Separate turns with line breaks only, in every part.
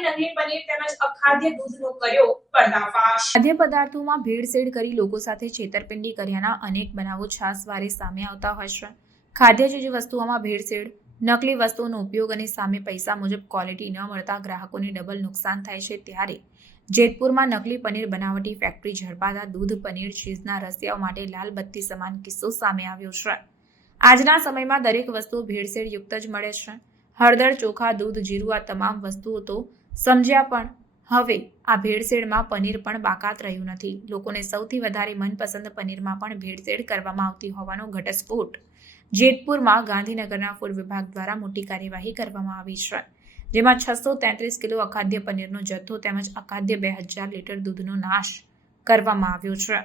નકલી પનીર
ખાદ્ય પદાર્થોમાં ભેળસેળ કરી લોકો સાથે છેતરપિંડી કર્યાના અનેક બનાવો છાસવારે સામે આવતા હોય છે. ખાદ્ય વસ્તુઓમાં ભેળસેળ, નકલી વસ્તુઓનો ઉપયોગ અને સામે પૈસા મુજબ ક્વોલિટી ન મળતા ગ્રાહકોને ડબલ નુકસાન થાય છે ત્યારે જેતપુરમાં નકલી પનીર બનાવટી ફેક્ટરી ઝડપાતા દૂધ, પનીર ચીઝના રસિયાઓ માટે લાલ બત્તી સમાન કિસ્સો સામે આવ્યો છે. આજના સમયમાં દરેક વસ્તુ ભેળસેળ યુક્ત જ મળે છે. હળદર, ચોખા, દૂધ, જીરું આ તમામ વસ્તુઓ તો સમજ્યા પણ. હવે આ ભેળસેળમાં પનીર પણ બાકાત રહ્યું નથી. લોકોને સૌથી વધારે મનપસંદ પનીરમાં પણ ભેળસેળ કરવામાં આવતી હોવાનો ઘટસ્ફોટ. જેતપુરમાં ગાંધીનગરના ફૂડ વિભાગ દ્વારા મોટી કાર્યવાહી કરવામાં આવી છે, જેમાં છસો તેત્રીસ કિલો અખાદ્ય પનીરનો જથ્થો તેમજ અખાદ્ય બે હજાર લીટર દૂધનો નાશ કરવામાં આવ્યો છે.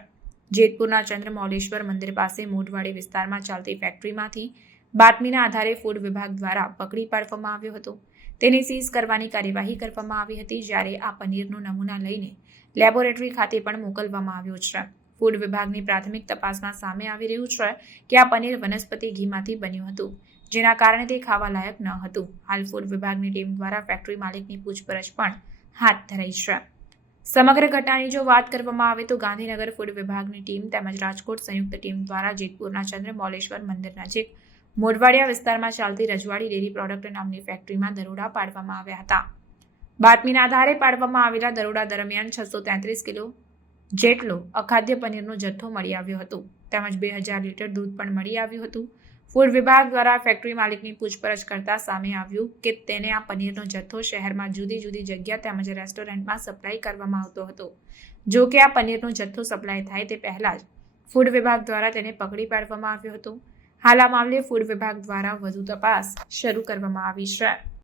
જેતપુરના ચંદ્રમૌલેશ્વર મંદિર પાસે મોઢવાડી વિસ્તારમાં ચાલતી ફેક્ટરીમાંથી બાતમીના આધારે ફૂડ વિભાગ દ્વારા પકડી પાડવામાં આવ્યો હતો. તેને સીઝ કરવાની કાર્યવાહી કરવામાં આવી હતી જ્યારે આ પનીરનો નમૂના લઈને લેબોરેટરી ખાતે પણ મોકલવામાં આવ્યો છે. ફૂડ વિભાગની પ્રાથમિક તપાસમાં સામે આવી રહ્યું છે કે આ પનીર વનસ્પતિ ઘીમાંથી બન્યું હતું, જેના કારણે તે ખાવા લાયક ન હતું. હાલ ફૂડ વિભાગની ટીમ દ્વારા ફેક્ટરી માલિકની પૂછપરછ પણ હાથ ધરાઈ છે. સમગ્ર ઘટનાની જો વાત કરવામાં આવે તો ગાંધીનગર ફૂડ વિભાગની ટીમ તેમજ રાજકોટ સંયુક્ત ટીમ દ્વારા જેતપુરના ચંદ્રમૌલેશ્વર મંદિર નજીક મોઢવાડિયા વિસ્તારમાં ચાલતી રજવાડી ડેરી પ્રોડક્ટ નામની ફેક્ટરીમાં દરોડા પાડવામાં આવ્યા હતા. બાતમીના આધારે પાડવામાં આવેલા દરોડા દરમિયાન છસો તેત્રીસ કિલો જેટલો અખાદ્ય પનીરનો જથ્થો મળી આવ્યો હતો. તેમજ બે હજાર લીટર દૂધ પણ મળી આવ્યું હતું. ફૂડ વિભાગ દ્વારા ફેક્ટરી માલિકની પૂછપરછ કરતા સામે આવ્યું કે તેને આ પનીરનો જથ્થો શહેરમાં જુદી જુદી જગ્યા તેમજ રેસ્ટોરન્ટમાં સપ્લાય કરવામાં આવતો હતો. જો કે આ પનીરનો જથ્થો સપ્લાય થાય તે પહેલાં જ ફૂડ વિભાગ દ્વારા તેને પકડી પાડવામાં આવ્યો હતો. હાલ આ મામલે ફૂડ વિભાગ દ્વારા વધુ તપાસ શરૂ કરવામાં આવી છે.